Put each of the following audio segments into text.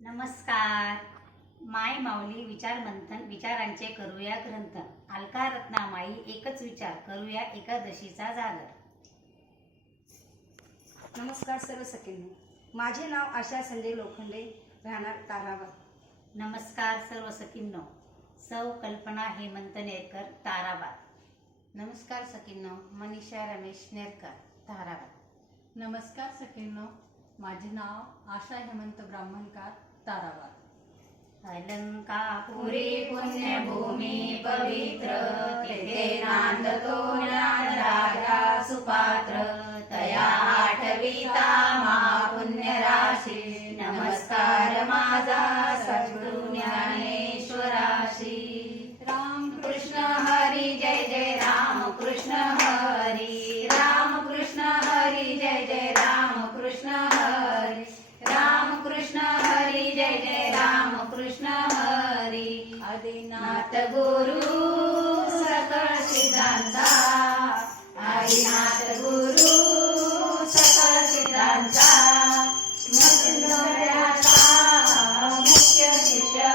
नमस्कार. माय माऊली विचार मंथन विचारांचे करूया ग्रंथ. अलका रत्नामाई एकच विचार करूया एकादशीचा जागर. नमस्कार सर्व सखींनो. माझे नाव आशा संजय लोखंडे राहणार ताराबाद नमस्कार सर्व सखींनो. सौ कल्पना हेमंत नेरकर ताराबाद नमस्कार सखींनो मनीषा रमेश नेरकर धाराबाद नमस्कार सखींनो. माझे नाव आशा हेमंत ब्राह्मणकार ताराबाद. अलंकापुरी पुण्यभूमी पवित्र तेथे नांदतो राजा सुपात्र तया आठविता मा राशी नमस्कार माझा सद्गुरु ज्ञानेश्वराशी राम कृष्ण हरी जय जय राम कृष्ण हरी. राम कृष्ण हरी जय जय राम कृष्ण हरी. आदिनाथ गुरु सकळ सिद्धांता. आदिनाथ गुरु सकळ सिद्धांता. मच्छिंद्रयाचा मुख्य शिष्य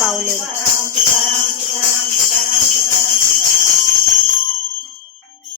माऊली ज्ञानराज